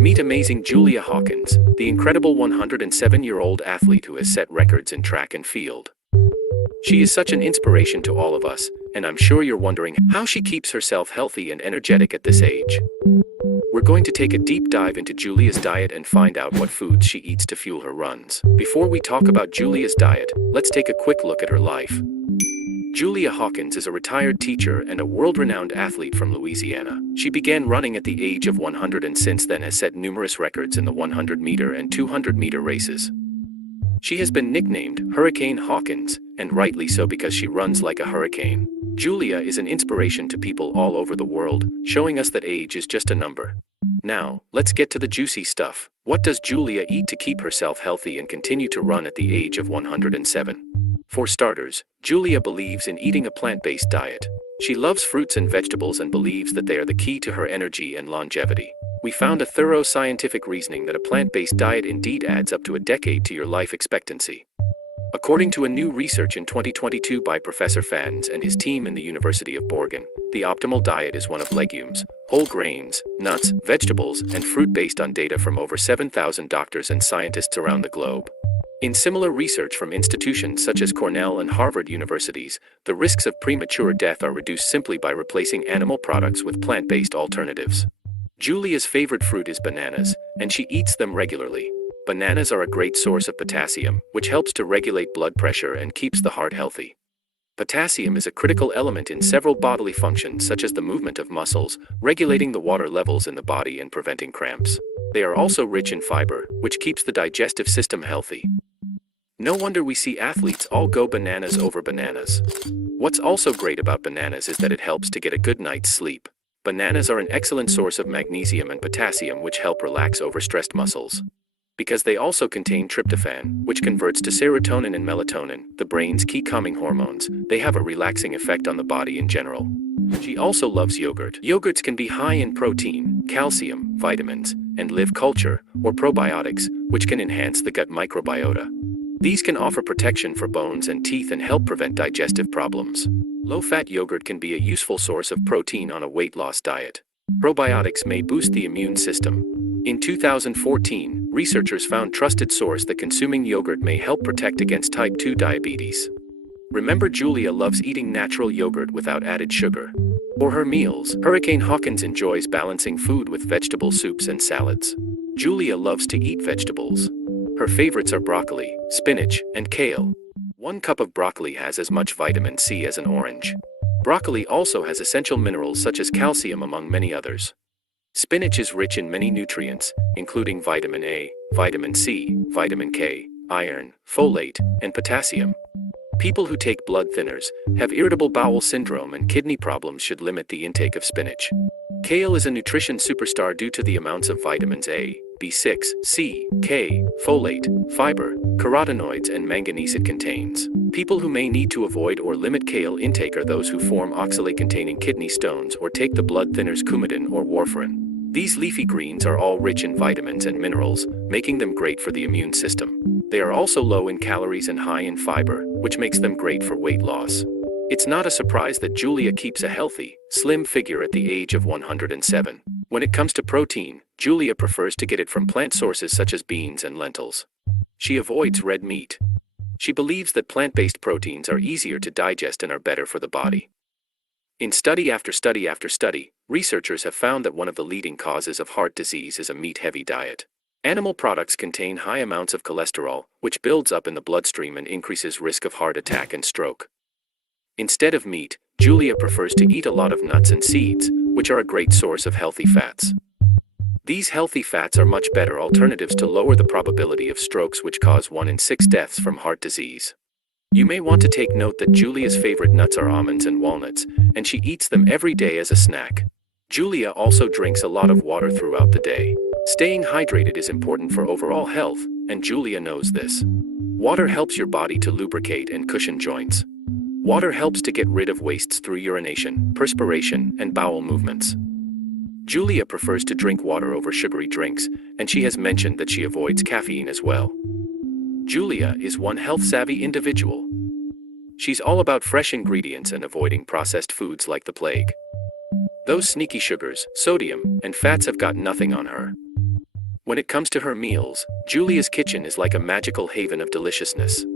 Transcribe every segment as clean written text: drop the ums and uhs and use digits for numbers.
Meet amazing Julia Hawkins, the incredible 107-year-old athlete who has set records in track and field. She is such an inspiration to all of us, and I'm sure you're wondering how she keeps herself healthy and energetic at this age. We're going to take a deep dive into Julia's diet and find out what foods she eats to fuel her runs. Before we talk about Julia's diet, let's take a quick look at her life. Julia Hawkins is a retired teacher and a world-renowned athlete from Louisiana. She began running at the age of 100 and since then has set numerous records in the 100-meter and 200-meter races. She has been nicknamed Hurricane Hawkins, and rightly so because she runs like a hurricane. Julia is an inspiration to people all over the world, showing us that age is just a number. Now, let's get to the juicy stuff. What does Julia eat to keep herself healthy and continue to run at the age of 107? For starters, Julia believes in eating a plant-based diet. She loves fruits and vegetables and believes that they are the key to her energy and longevity. We found a thorough scientific reasoning that a plant-based diet indeed adds up to a decade to your life expectancy. According to a new research in 2022 by Professor Fans and his team in the University of Borgen, the optimal diet is one of legumes, whole grains, nuts, vegetables, and fruit based on data from over 7,000 doctors and scientists around the globe. In similar research from institutions such as Cornell and Harvard universities, the risks of premature death are reduced simply by replacing animal products with plant-based alternatives. Julia's favorite fruit is bananas, and she eats them regularly. Bananas are a great source of potassium, which helps to regulate blood pressure and keeps the heart healthy. Potassium is a critical element in several bodily functions such as the movement of muscles, regulating the water levels in the body and preventing cramps. They are also rich in fiber, which keeps the digestive system healthy. No wonder we see athletes all go bananas over bananas. What's also great about bananas is that it helps to get a good night's sleep. Bananas are an excellent source of magnesium and potassium which help relax overstressed muscles. Because they also contain tryptophan, which converts to serotonin and melatonin, the brain's key calming hormones, they have a relaxing effect on the body in general. She also loves yogurt. Yogurts can be high in protein, calcium, vitamins, and live culture, or probiotics, which can enhance the gut microbiota. These can offer protection for bones and teeth and help prevent digestive problems. Low-fat yogurt can be a useful source of protein on a weight loss diet. Probiotics may boost the immune system. In 2014, researchers found trusted source that consuming yogurt may help protect against type 2 diabetes. Remember, Julia loves eating natural yogurt without added sugar. For her meals, Hurricane Hawkins enjoys balancing food with vegetable soups and salads. Julia loves to eat vegetables. Her favorites are broccoli, spinach, and kale. 1 cup of broccoli has as much vitamin C as an orange. Broccoli also has essential minerals such as calcium among many others. Spinach is rich in many nutrients, including vitamin A, vitamin C, vitamin K, iron, folate, and potassium. People who take blood thinners, have irritable bowel syndrome and kidney problems should limit the intake of spinach. Kale is a nutrition superstar due to the amounts of vitamins A, B6, C, K, folate, fiber, carotenoids, and manganese it contains. People who may need to avoid or limit kale intake are those who form oxalate-containing kidney stones or take the blood thinners Coumadin or warfarin. These leafy greens are all rich in vitamins and minerals, making them great for the immune system. They are also low in calories and high in fiber, which makes them great for weight loss. It's not a surprise that Julia keeps a healthy, slim figure at the age of 107. When it comes to protein, Julia prefers to get it from plant sources such as beans and lentils. She avoids red meat. She believes that plant-based proteins are easier to digest and are better for the body. In study after study after study, researchers have found that one of the leading causes of heart disease is a meat-heavy diet. Animal products contain high amounts of cholesterol, which builds up in the bloodstream and increases risk of heart attack and stroke. Instead of meat, Julia prefers to eat a lot of nuts and seeds, which are a great source of healthy fats. These healthy fats are much better alternatives to lower the probability of strokes, which cause 1 in 6 deaths from heart disease. You may want to take note that Julia's favorite nuts are almonds and walnuts, and she eats them every day as a snack. Julia also drinks a lot of water throughout the day. Staying hydrated is important for overall health, and Julia knows this. Water helps your body to lubricate and cushion joints. Water helps to get rid of wastes through urination, perspiration, and bowel movements. Julia prefers to drink water over sugary drinks, and she has mentioned that she avoids caffeine as well. Julia is one health-savvy individual. She's all about fresh ingredients and avoiding processed foods like the plague. Those sneaky sugars, sodium, and fats have got nothing on her. When it comes to her meals, Julia's kitchen is like a magical haven of deliciousness.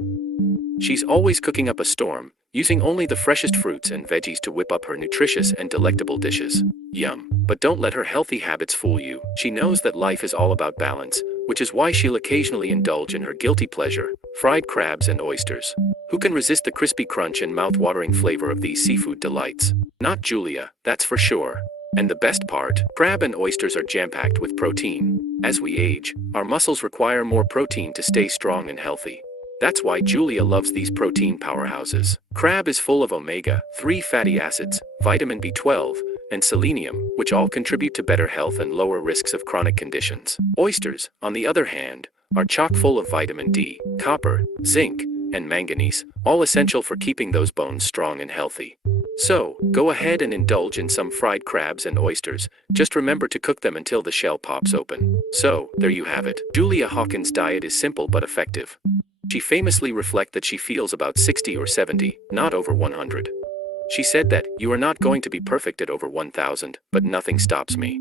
She's always cooking up a storm, using only the freshest fruits and veggies to whip up her nutritious and delectable dishes. Yum. But don't let her healthy habits fool you. She knows that life is all about balance, which is why she'll occasionally indulge in her guilty pleasure, fried crabs and oysters. Who can resist the crispy crunch and mouth-watering flavor of these seafood delights? Not Julia, that's for sure. And the best part, crab and oysters are jam-packed with protein. As we age, our muscles require more protein to stay strong and healthy. That's why Julia loves these protein powerhouses. Crab is full of omega-3 fatty acids, vitamin B12, and selenium, which all contribute to better health and lower risks of chronic conditions. Oysters, on the other hand, are chock full of vitamin D, copper, zinc, and manganese, all essential for keeping those bones strong and healthy. So, go ahead and indulge in some fried crabs and oysters. Just remember to cook them until the shell pops open. So, there you have it. Julia Hawkins' diet is simple but effective. She famously reflects that she feels about 60 or 70, not over 100. She said that, "You are not going to be perfect at over 1000, but nothing stops me."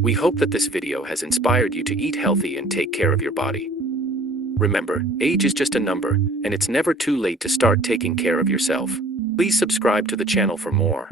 We hope that this video has inspired you to eat healthy and take care of your body. Remember, age is just a number, and it's never too late to start taking care of yourself. Please subscribe to the channel for more.